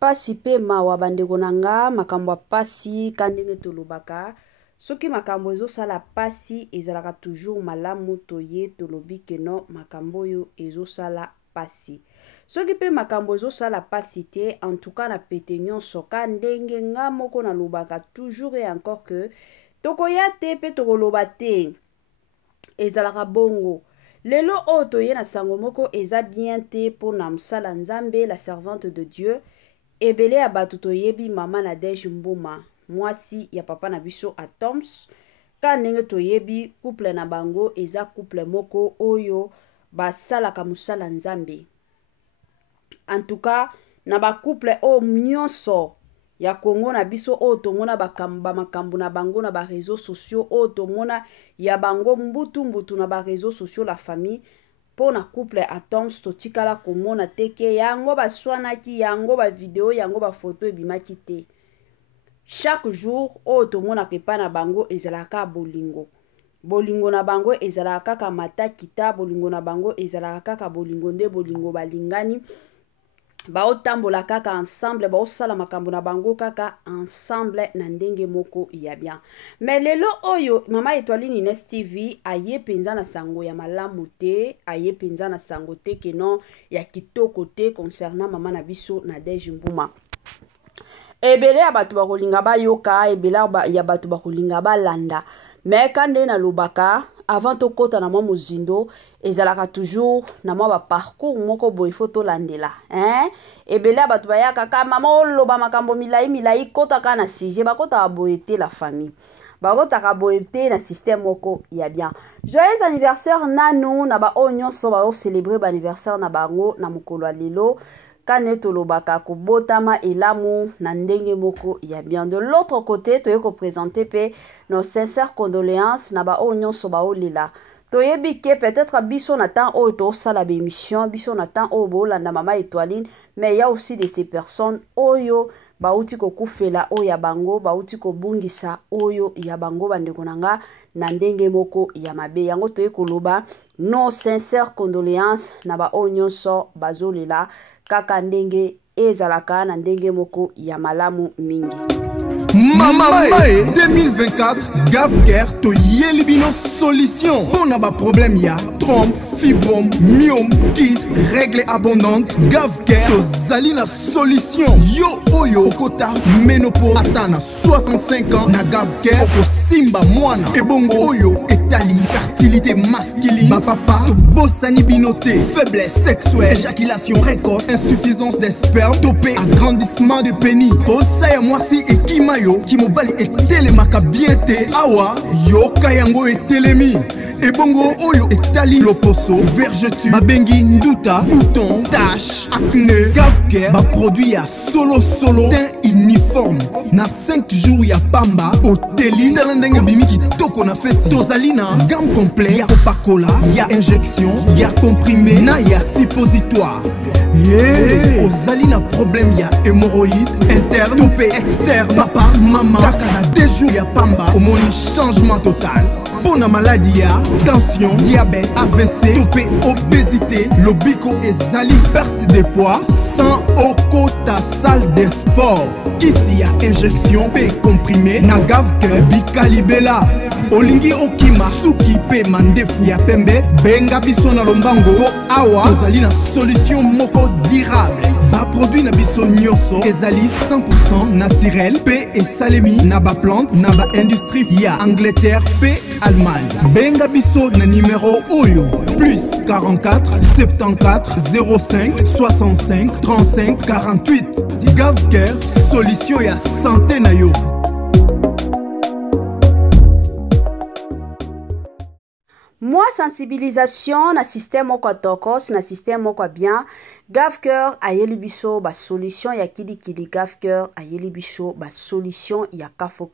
pasi pe mawa bandeko nanga makambo pasi kandenge tolobaka soki makambo ezosala pasi ezalaka toujours malamu toye tolobi keno makambo yo ezosala pasi soki pe makambo ezosala pasi te en tout cas na pete nyonso kandenge nga moko na lobaka toujours et encore que tokoya te pe tokoloba te ezalaka bongo. Lelo o toye na sango moko eza bien te po na msala nzambe la servante de Dieu ebele ya batu toyebi mama Nadège Mbuma mwasi ya papa na biso Atoms ka ndenge toyebi couple na bango eza couple moko oyo basalaka musala nzambe. En tout cas na ba couple o nyonso ya Congo na biso o tomona makambo na bango na ba réseaux sociaux o tomona ya bango mbutu na ba réseaux sociaux la famille po na couple Atoms to tikala komona teke yango baswanaki yango ba vidéo yango ba photo ebimaki te. Chaque jour o tomona kepa na bango ezalaka bolingo na bango ezalaka kaka mata kita bolingo na bango ezalaka kaka bolingo nde bolingo balingani bao tambola kaka ensemble bao sala makambo na bango kaka ensemble na ndenge moko ya bien. Mais lelo oyo mama Étoiline Ines TV aye penza na sango ya malamu te aye penza na sango te keno ya kitoko te concernant mama na biso Nadège Mbuma. Ebele ya batu bakolinga ba yoka ebele ya batu bakolinga ba landa mais kande na lobaka avant to kota na mwa mozindo ezalaka toujours na mwa ba parcours moko boy photo landela ebele ya batu bayaka ka mama loba makambo milai kota ka na sujet bakota boyete la famille bakota ka boyete na système moko ya bien. Joyeux anniversaire nanu na ba onyo so ba célébrer ba anniversaire na bango na mokolo lelo kane tolobaka kobotama elamu na ndenge moko ya bien. De l'autre côté toye ko présenter pe nos sincères condoléances na ba onyo so ba olela toyebi ke peut-être biso na temps o to sala ba émission biso na temps o bolanda mama Étoiline mais il y a aussi de ces personnes oyo bauti ko kufela o ya bango bauti ko bungisa oyo ya bango bandeko nanga na ndenge moko ya mabe yango toye koloba nos sincères condoléances na ba onyo so bazolela kaka ndenge ezalaka na ndenge moko ya malamu mingi. Mama 2024 Gavker to yelibino solution pour na ba problème ya trompe, fibrome, myome, kyste, règle abondante. Gavker to zalina solution yo oyo okota ménopause atana 65 ans na Gavker oko simba mwana ebongo oyo etali fertilité masculine ba papa to bosani binoté faiblesse sexuelle éjaculation précoce insuffisance des sperme topé agrandissement de pénis posa ya mwasi ekimayo kimobali etelemaka bien te awa yoka yango etelemi ebongo oyo etali loposo vergeture babengi nduta bouton tache acné Gavker ba produit ya solo teint uniforme na 5 jours ya pamba oteli tala ndenge bimi kitoko na feti tozali na gamme complet ya kopakola ya injection ya comprimé na ya suppositoire ozali na problème ya hémorroïde interne topé externe papa mama kaka na 2 jours ya pamba omoni changement total. Pour la maladie ya tension, diabète, AVC, topé, obésité, lobiko et zali, perte de poids, sans okota salle de sport. Kisi ya injection pe comprimé, na Gavker bikalibela. Olingi okima suki pe mandefu ya pembe, benga biso na lombango po awa tozali na solution moko durable. Ba produit na biso nyonso ezali 100% naturel pe esalemi na ba plante na ba industrie ya Angleterre pe Allemagne. Benga biso na numéro oyo plus 44 74 05 65 35 48. Gavker solution ya santé na yo. Moi sensibilisation na système moko tokos na système moko bien Gavker ayeli biso ba solution ya kili Gavker ayeli biso ba solution ya kafo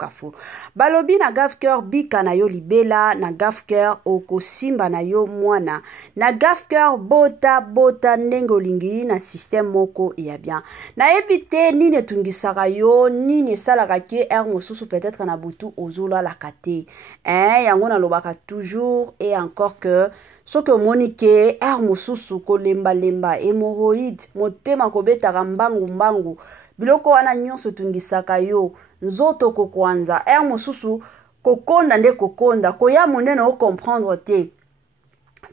balobi na Gavker bika na yo libela na Gavker okosimba na yo mwana na Gavker bota ndenge olingi na système moko ya bien na ebite nini tungisaka yo nini salaka ke mosusu peut-être na butu ozola la kate yango na lobaka toujours et encore que ce que monique mosusu ko lemba hémorroïde typhoïde motema kobetaka mbangu biloko wana nyonso tungisaka yo nzoto kokwanza mosusu kokonda nde kokonda koya monene o comprendre te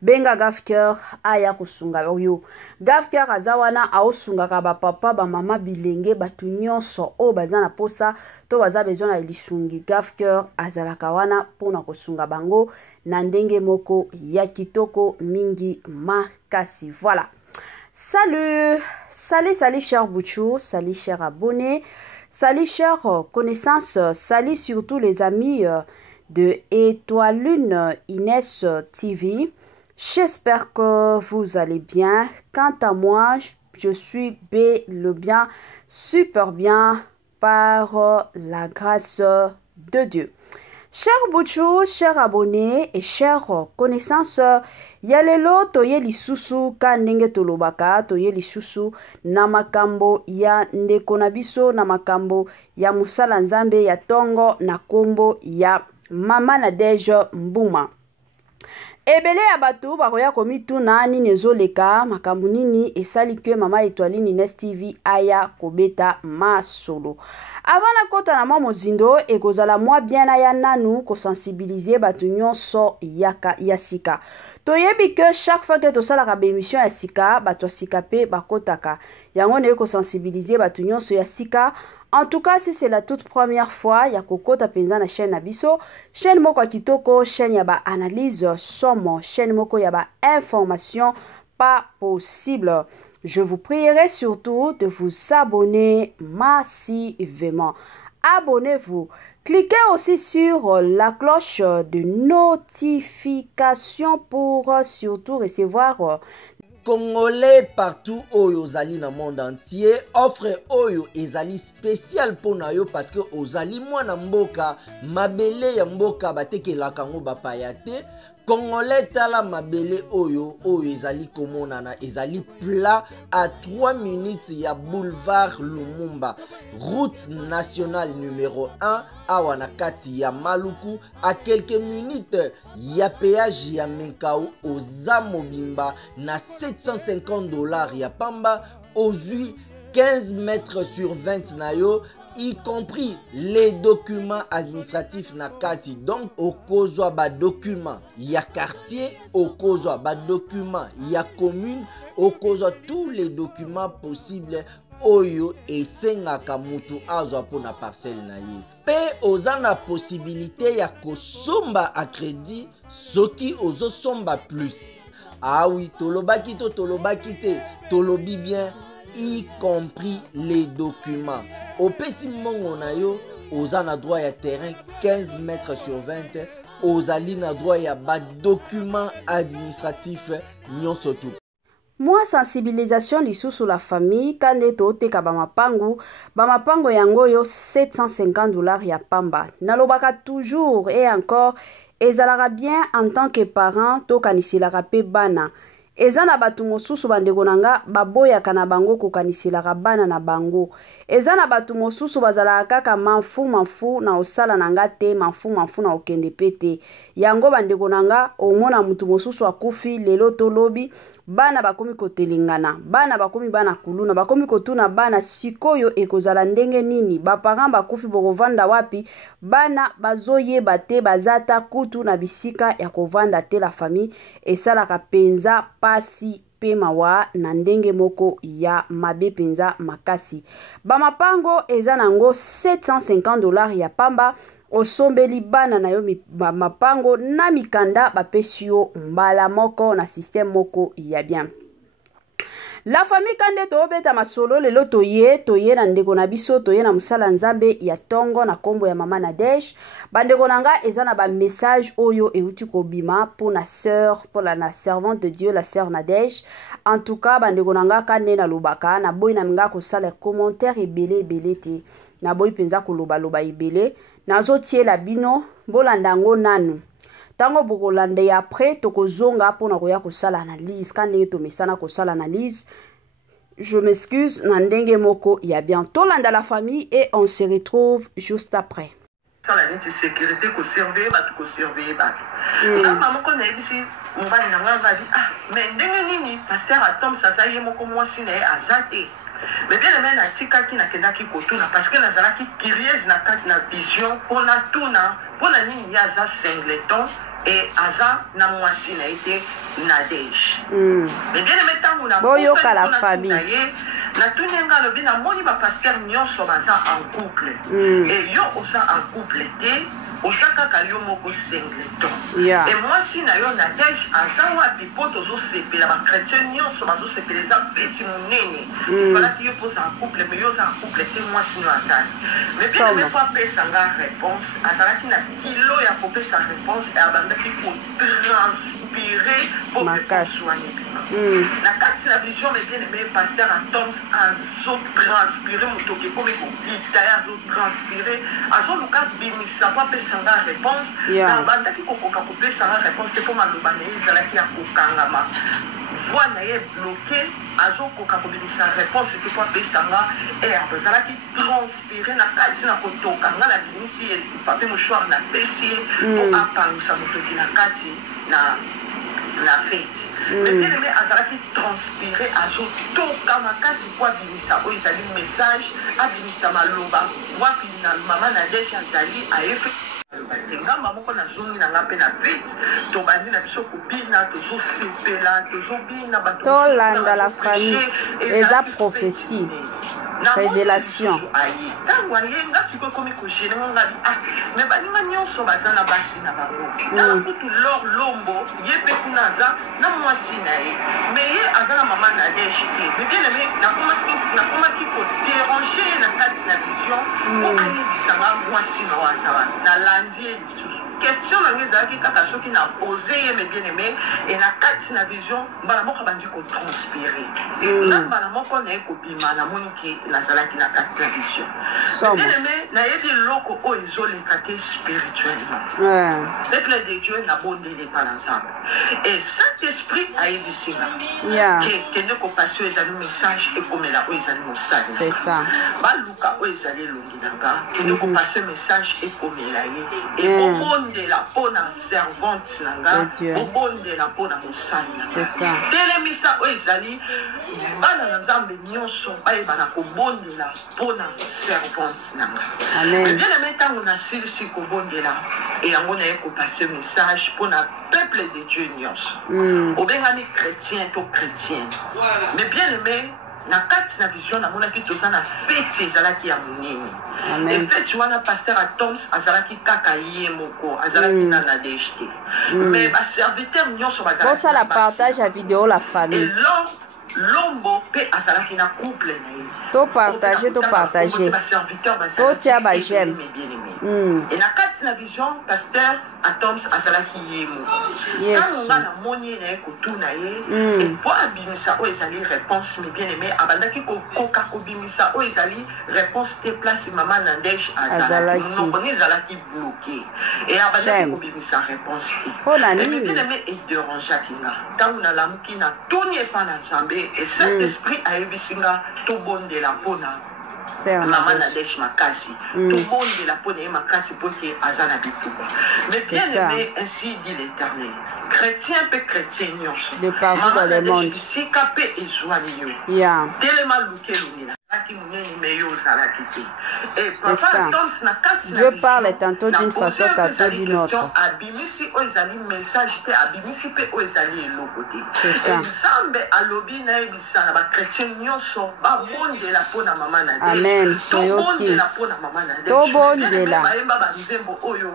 benga Gafker aya kusunga yo. Gafker azawana aosungaka ba papa ba mama bilenge batu nyonso o bazana posa to baza besoin na lisungi. Gafker azalaka wana pona kosunga bango na ndenge moko ya kitoko mingi makasi. Voilà. Salut chers Bouchou, salut chers abonnés, salut chers connaissances, salut surtout les amis de Étoile Lune Inès TV. J'espère que vous allez bien. Quant à moi, je suis bien, super bien par la grâce de Dieu. Chers Bouchou, chers abonnés et chers connaissances, yalelo toye lisusu ka ndenge tolobaka toye lisusu na makambo ya ndeko na biso na makambo ya musala nzambe ya tongo na kombo ya Mama Nadege Mbuma. Ebele ya batu bakoya komituna nini ezoleka makambo nini esali ke Mama Étoile Inès TV aya kobeta masolo. Avant na kota na mozindo ekozala mwa bien aya nanu ko sensibiliser batu nyonso ya sika. Toyebi que chaque fois que tosalaka ba émission ya sika batu sika pe bakotaka. Yango ne ko sensibiliser batu nyonso ya sika. En tout cas, si c'est la toute première fois, ya kokota penza na chaîne Abiso, chaîne moko kitoko, chaîne yaba analyse somo, chaîne moko yaba information pas possible. Je vous prierai surtout de vous abonner massivement. Abonnez-vous. Cliquez aussi sur la cloche de notification pour surtout recevoir Congolais partout oyo ozali na monde entier offre oyo ezali spécial pona yo parce que ozali mwana mboka mabele ya mboka batekelaka ngo bapaya te. Congolais tala mabele oyo ezali komonana ezali plat à 3 minutes ya boulevard Lumumba, route nationale numéro 1 awa na kati ya Maluku, à quelques minutes ya péage ya Menkau oza mobimba na $750 ya pamba ozui 15 mètres sur 20 na yo, y compris les documents administratifs na kati. Donc okozwa ba document ya quartier, okozwa ba document ya commune, okozwa tous les documents possibles oyo esengaka mutu azwa pona parcelle na ye. Pe oza na possibilité ya kosomba a crédit soki ozo somba plus. Ah oui, tolobaki te, tolobi bien, y compris les documents. Au pesi mongo na yo, oza na droit ya terrain 15 mètres sur 20, ozali na droit ya ba document administratif nyonso tu. Moi sensibilisation lisusu la famille kande toteka bamapango yango yo $750 ya pamba. Nalobaka toujours et encore ezalaka bien en tant que parent tokanisilaka pe bana. Eza na batu mosusu bandeko nanga baboyaka na bango kokanisilaka bana na bango. Eza na batu mosusu bazalaka kaka manfu na osala nanga te, manfu na okende pete. Yango bandeko nanga omona mutu mosusu akufi lelo tolobi bana bakomi kotelengana, bana bakomi bana kuluna, bakomi kotuna bana sikoyo ekozala ndenge nini, baparent bakufi bokovanda wapi, bana bazoyeba te bazata kutu na bisika ya kovanda te. La famille esalaka penza pasi pe mawa na ndenge moko ya mabe penza makasi. Bamapango eza nango $750 ya pamba. Osombeli bana na yo mapango na mikanda bapesi yo mbala moko na système moko ya bien. La famille kande tobeta masolo lelo toye na ndeko na biso toye na musala nzambe ya tongo na kombo ya Mama Nadege. Bandeko nanga eza na ba message oyo euti kobima pour na sœur, pour la servante de Dieu, la sœur Nadege. En tout cas bandeko nanga kande na lobaka na boy na minga ko sala commentaire ebele te. Na boy penza ko loba ebele. Nazo tie la bino bolanda ngo nanu. Tango bokolande après tokozonga pona koya kosala analyse kande to mesana kosala analyse. Je m'excuse na ndenge moko ya bien. Tolanda la famille et on se retrouve juste après. ça la neti sécurité ko surveiller ba ko surveiller ba na maman ko na ebisi mbali na nga va di ah mais ndenge nini pasteur Atom ça ye moko mwasi na azate mais bien même na tika ki na kenda ki kotuna parce que nazala ki curieuse na kat na vision pona tuna pona nini ya za singleton et aza na mwasi na été Nadège mais bien même tangu na boyo ka la famille na tunenga lobi na moni ba pasteur nyonso baza en couple et yo oza en couple te osaka ka yo moko singleton et moi si na yo Nadège aza wapi po tozo sepela ba chrétien nyonso bazo sepela za feti munene voilà ki yo pose en couple mais yo za en couple te moi si no atani mais bien même pas pesa nga réponse azala ki na kilo ya ko pesa réponse et abanda ki ko transpirer pour que soigner na kati la vision mais bien aimé pasteur Atom azo transpirer motoke comme ko gitaya azo transpirer azo luka bimisa pa pesa nga réponse na banda ki kokoka ko pesa nga réponse te pour maloba na ezala ki akokangama voix na ye bloqué azo koka ko bimisa réponse te pour pesa nga et azala ki transpirer na kati na kotoka nga la bimisi papier mouchoir na pesi pour apangisa motoki na kati na fête mais bien aimé azalaki transpirer azo toka makasi po abimisa oyo ezali message abimisa maloba wapi na mama Nadège azali ayefe ngamba moko na zongi na nga mpe na vite tobandi na biso kobina tozosepela tozobina bato tolanda la famille eza prophétie révélation ntango ayenga sikoyo ekomi kogene ngo ngabi ah mais baninga nyonso baza na basi na bango tala kutu lor lombo ye mpe kuna aza na mwasi na ye mais ye aza na mama Nadège te mais bien aimé nakomaki kodérange ye na kati na vision po ayebisanga mwasi na oyo aza wana nalandi ye lisusu question nange ezalaki kaka soki na pose ye mais bien aimé e na kati na vision mbala moko abandi kotranspire nga mbala moko naye kobima namoni ke nazalaki na kati na vision bien aimé nayebi eloko oyo ezoleka te spirituellement peuple de Dieu nabondeli epa na nzambe et Saint-Esprit ayebisinga kende kopasi oyo ezali message ekomela oyo ezali mosali baluka oyo ezali elongi na nga kende kopasi message ekomela ye e obondela mpona servante na nga obondela mpona mosali na nga telemisa oyo ezali bana na nzambe nyonso bayebana kobondela mpona servante na nga bien aimé ntango nasilisi kobondela e yango naye kopase message mpona peuple de Dieu nyonso obengani chrétien to chrétienne mais bien aimé na kati na vision namonaki toza na feti ezalaki ya monene e feti wana pasteur Atom azalaki kaka ye moko azalaki na Nadège te mais baserviteur nyonso bazala partage ya video la famille lombo mpe azalaki na couple na ye topartage totia bajeme e na kati na vision pasteur Atom azalaki ye moko ntango nga namoni ye na ye kotuna ye epo abimisa oyo ezali réponse mais bien aimé abandaki kokoka kobimisa oyo ezali réponse te place mama Nadège azalaki monokoni ezalaki bloqué e abandaki kobimisa réponse te bien aimé ederangeaki nga ntango nalamuki na tuni epa na nzambe et Saint-Esprit ayebisinga tobondela mpona mama Nadège makasi tobondela mpona ye makasi mpo ke aza na bituka mais bien aimé ainsi dit l'Éternel chrétien mpe chrétien nyonso mama Nadège bisika mpe ezwami yo telema luka elongi na monene mais yo ozalaki te et papa Atom na kati na Dieu parle tantôt d'une façon tantôt d'une autre abimisi oyo ezali message te abimisi mpe oyo ezali eloko te nzambe alobi nayebisa na bachrétien nyonso babondela mpona mama Nadège tobondela mpona mama Nadège bayemba banzembo oyo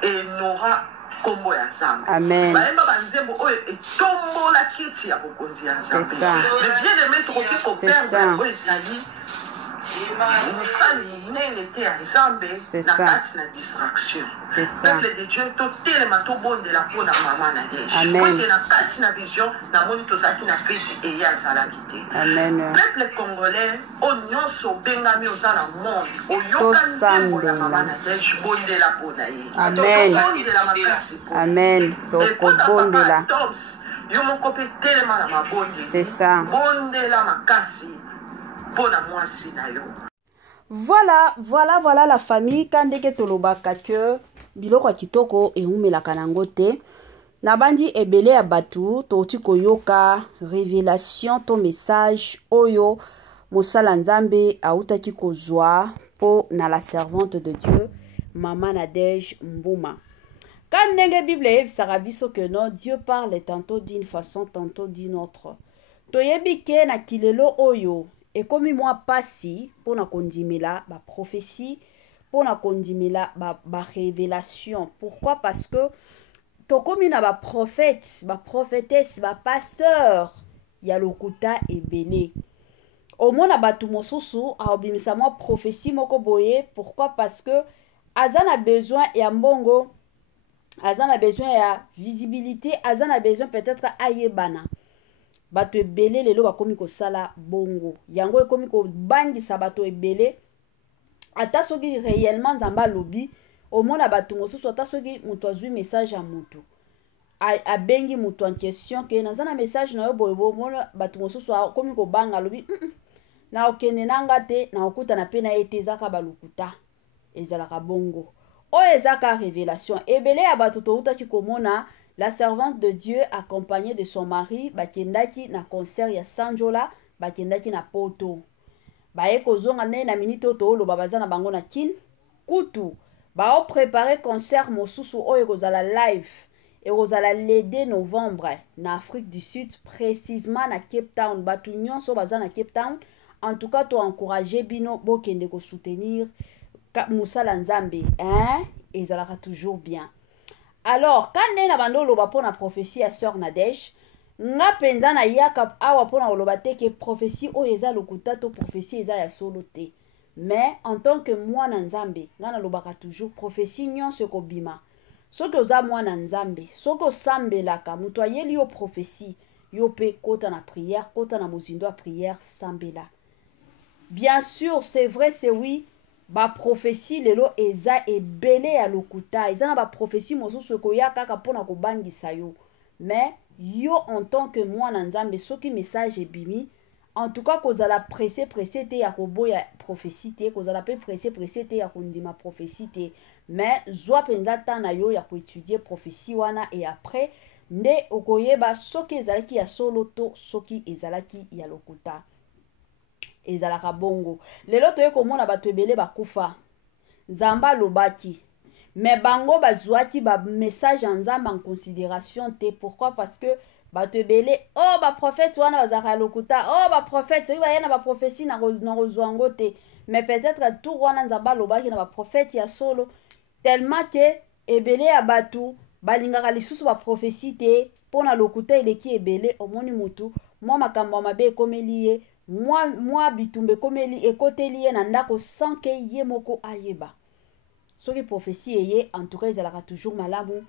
enora kombo ya nzambe bayemba banzembo oyo etombola kiti ya bokonzi ya nzambe mais bien aimé tokoki koperdre oyo ezali mosali monene te ya nzambe na kati na distraction peuple de Dieu totelema tobondela mpona mama Nadège poke na kati na vision namoni tozalaki na feti eye azalaki te peuple congolais oyo nyonso obengami oza na monde oyoka nzembo ya mama Nadège bondela mpona ye tobondela makasi tokobondela yo moko mpe telema na mabondeli bondela makasi mpona mwasi na yo Voilà la famille. Quand deke tolobaka que biloko kitoko e umelaka nango te. Nabandi ebele ya batu toti koyoka révélation to message oyo mosala nzambe autaki kozwa po na la servante de Dieu Maman Nadège Mbuma. Quand nenge Bible yebisaka biso que non, Dieu parle tantôt d'une façon, tantôt d'une autre. Toyebi ke na kilelo oyo ekomi mwa pasi pona kondimela ba prophétie, pona kondimela ba révélation. Pourquoi? Parce que tokomi na ba prophète, ba prophétesse, ba pasteur ya lokuta ebele. Au moins na batu mosusu aobimisa mwa prophétie moko boye. Pourquoi? Parce que azana besoin ya mbongo, azana besoin ya visibilité, azana besoin peut-être ayebana. Bato ebele lelo bakomi kosala bongo. Yango ekomi ko bangisa bato ebele. Ata soki réellement nzamba lobi, au moins na bato mosusu ata soki mutu azwi message ya mutu. A bengi mutu en question ke nazana message na yo boye mona bato mosusu akomi ko banga lobi. Na okende nanga te na okuta na pena ete zaka balukuta. Ezalaka bongo. O ezaka révélation. Ebele ya bato toutaki komona la servante de Dieu accompagnée de son mari bakendaki na concert ya Sanjola, bakendaki na poto. Bae kozonga ne na minute to lo babaza na bango na kin kutu. Bao préparer concert mosusu oyo kozala live et kozala le 2 novembre na Afrique du Sud, précisément na Cape Town. Batu nyonso baza na Cape Town. En tout cas, to encourager bino bokende ko soutenir Moussala Nzambe, hein? Et ça sera toujours bien. Alors, quand nena bando loba pona prophétie à sœur Nadège, nga penza na yaka awa pona loba te ke prophétie o eza lokuta to prophétie eza ya solo te. Mais en tant que moi na Nzambe, nga na lobaka toujours prophétie nyonso ko bima. Soki oza mwana Nzambe, soki osambelaka mutu ayeli yo prophétie, yo pe kota na prière, kota na mozindo ya prière sambela. Bien sûr, c'est vrai, c'est oui. Ba prophétie lelo eza ebele ya lokuta. Eza na ba prophétie mosusu koya kaka pona ko bangisa yo. Mais yo en tant que moi na Nzambe soki message ebimi, en tout cas kozala pressé te ya koboya prophétie te, kozala pe pressé te ya kondima prophétie te. Mais zwa penza ta na yo ya ko étudier prophétie wana et après nde okoyeba soki ezalaki ya solo to soki ezalaki ya lokuta. Ezalaka bongo. Lelo toye komona bato ebele bakufa. Nzamba lobaki. Mais bango bazwaki ba message en Nzamba en considération te. Pourquoi? Parce que bato ebele oh ba prophète wana bazaka lokuta. Oh ba prophète, soki bayena ba prophétie na rozwango te. Mais peut-être tout wana Nzamba lobaki na ba prophète ya solo tellement que ebele ya bato balingaka lisusu ba prophétie te pona lokuta eleki ebele omoni mutu. Moi makambo mabe ekomeli ye. Moi bitumbe komeli ekoteli ye na ndako sans que ye moko ayeba. Soki prophétie ye en tout cas ezalaka toujours malamu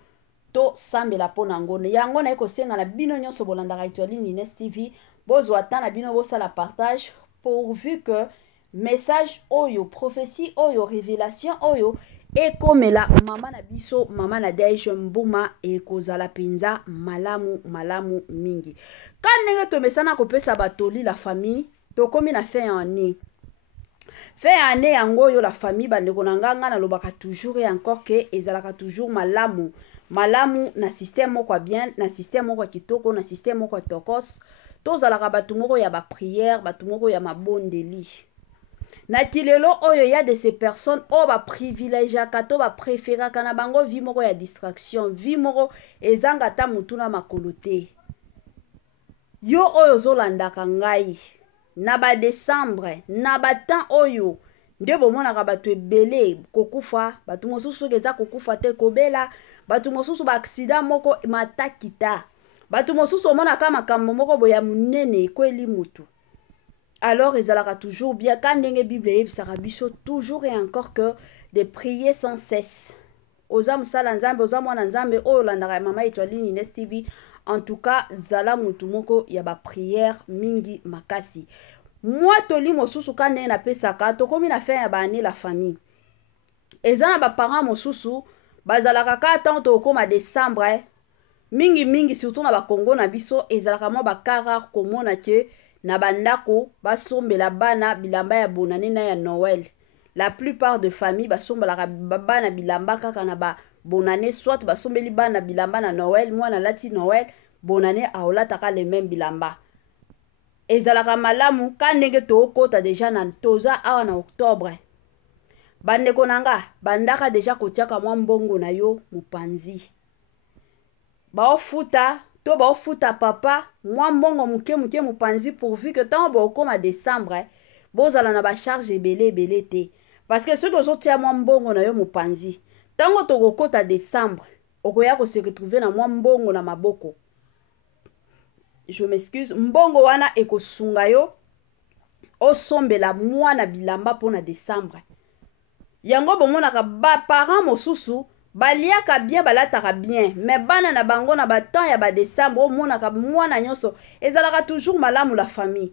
to sambela pona ngone. Yango na ekosenga na bino nyonso bolandaka Etoile Lumineuse TV, bozwa ta na bino bosala partage pourvu que message oyo, prophétie oyo, révélation oyo ekomela mama na biso, Maman Nadège Mbuma ekozala penza malamu mingi. Quand nenge tomesana kopesa batoli la famille, tokomi na fin année. Fin année yango yo la famille bandeko na nganga na lobaka toujours et encore que ezalaka toujours malamu na système moko bien, na système moko kitoko, na système moko tokos. Tozalaka batu moko ya ba prière, batu moko ya mabondeli. Na kilelo oyo ya de ces personnes o ba privilégia kato ba préféra kana bango vi moko ya distraction, vi moko ezanga ta mutuna makolote. Yo oyo zolandaka ngai na ba décembre na ba temps oyo nde bomonaka bato ebele kokufa, bato mosusu keza kokufa te kobela, bato mosusu ba accident moko matakita, bato mosusu omonaka makambo moko boya munene ekweli mutu. Alors ezalaka toujours bien quand ndenge Bible yebisaka biso toujours et encore que de prier sans cesse. Oza musala Nzambe, oza mwana Nzambe oyo landaka Mama Etoile Lumineuse TV. En tout cas, zala mutu moko ya ba prière mingi makasi. Moi toli mosusu kande na pesaka tokomi na fin ya ba année la famille. Ezana ba parents mosusu bazalaka ka tant to koma décembre mingi surtout na ba Congo na biso ezalaka mo ba kara komona ke na bandako basombela bana bilamba ya bonane na ya Noël. la plupart de famille basombalaka bana bilamba kaka na ba bonane, soit basombeli bana bilamba na Noël, moi na lati Noël, bonane aolataka le même bilamba. Ezalaka malamu ka ndenge tookota deja na toza awa na octobre. Bandeko nanga bandaka deja kotiaka mwa mbongo na yo mopanzi. Baofuta to baofuta papa mwa mbongo muke mopanzi pourvu que tant bokoma décembre bozala na ba charge ebele te. Parce que ceux qui ozotia mwa mbongo na yo mopanzi, tango tokokota décembre, okoya ko se retrouver na mwa mbongo na maboko. Je m'excuse, mbongo wana ekosunga yo osombela mwana bilamba pona décembre. Yango bomonaka ba parents mosusu baliaka bien balataka bien, mais bana na bango na batan ya ba décembre omonaka mwana nyonso ezalaka toujours malamu la famille.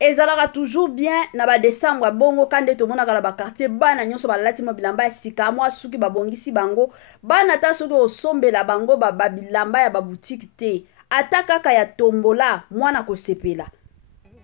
Ezalaka toujours bien na ba décembre bongo kande to monaka na ba quartier bana nyonso balati mo bilamba ya sika mwa suki babongisi bango bana ta soki osombela bango ba bilamba ya ba boutique te ata kaka ya tombola mwana kosepela.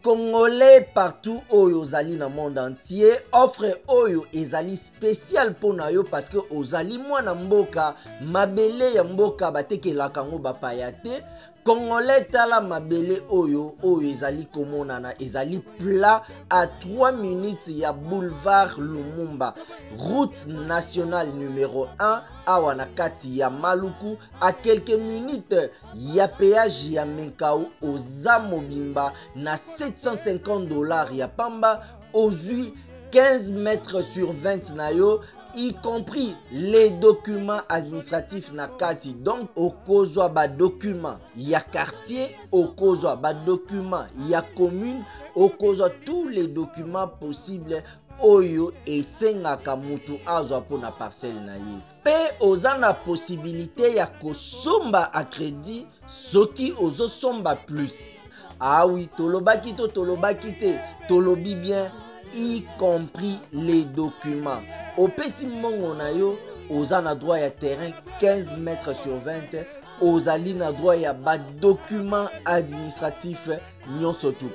Congolais partout oyo ozali na monde entier, offre oyo ezali spécial pona yo parce que ozali mwana mboka mabele ya mboka batekelaka ngo bapaya te. Congolais tala mabele oyo ezali komonana ezali plat à 3 minutes ya boulevard Lumumba, route nationale numéro 1 awa na kati ya Maluku, à quelques minutes ya péage ya Menkau oza mobimba na $750 ya pamba, ozui 15 mètres sur 20 na yo, y compris les documents administratifs na kati. Donc okozwa ba document ya quartier, okozwa ba document ya commune, okozwa tous les documents possibles oyo esengaka mutu azwa pona parcelle na ye. Pe oza na possibilité ya kosomba a crédit soki ozosomba plus. Ah oui, tolobaki te, tolobi bien, y compris les documents. Opesi mbongo na yo, oza na droit ya terrain 15 mètres sur 20, ozali na droit ya ba document administratif nyonso tu.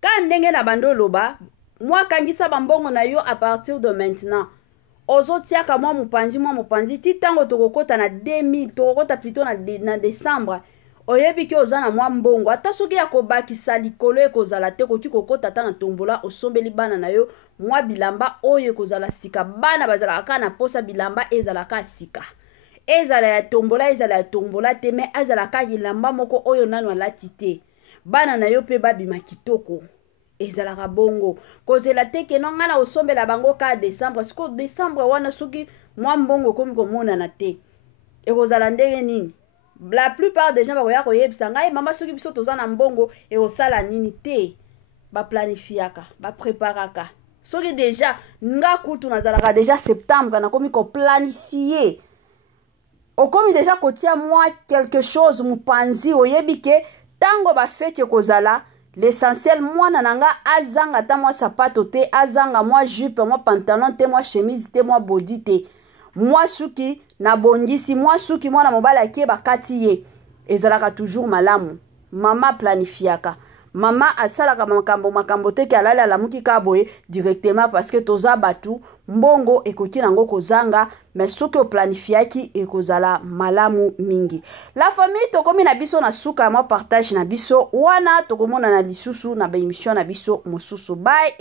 Ka ndenge na bando loba, moi kangisa bambongo na yo à partir de maintenant. Ozotiaka mwa mopanzi ti tango tokokota na 2000 tokokota plutôt na décembre oyebi ki oza na mwa mbongo ata soki ya kobakisa likolo ekozala te koki kokota ta na tombola osombeli bana na yo mwa bilamba oyo ekozala sika bana bazalaka kaka na posa bilamba ezalaka sika ezala ya tombola te me ezalaka bilamba moko oyo nano alati te bana na yo pe babima kitoko ezalaka bongo kozela te ke no ngana osombela bango ka décembre siko décembre wana soki mwa mbongo komi komonana te ekozala ndenge nini. La plupart des gens bakoya koyebisa ngai mama soki biso toza na mbongo ekosala nini te baplanifiaka bapreparaka soki deja nga kutu nazalaka deja septembre nakomi koplanifie okomi deja kotia mwa quelque chose mopanzi oyebi ke tango bafete kozala. L'essentiel mwana nanga azanga ta mwa sapato te azanga mwa jupe mwa pantalon te mwa chemise te mwa body te mwa suki na bongisi mwa suki mwana mobala ke bakati ye ezalaka toujours malamu mama planifiaka mama asalaka makambo te ke alali alamuki ka boye directement parce que toza batu mbongo ekoki nango kozanga mais soki oplanifiaki ekozala malamu mingi. La famille tokomi na biso na suka mwa partage na biso wana tokomona na lisusu na ba émission na biso mosusu. Bye.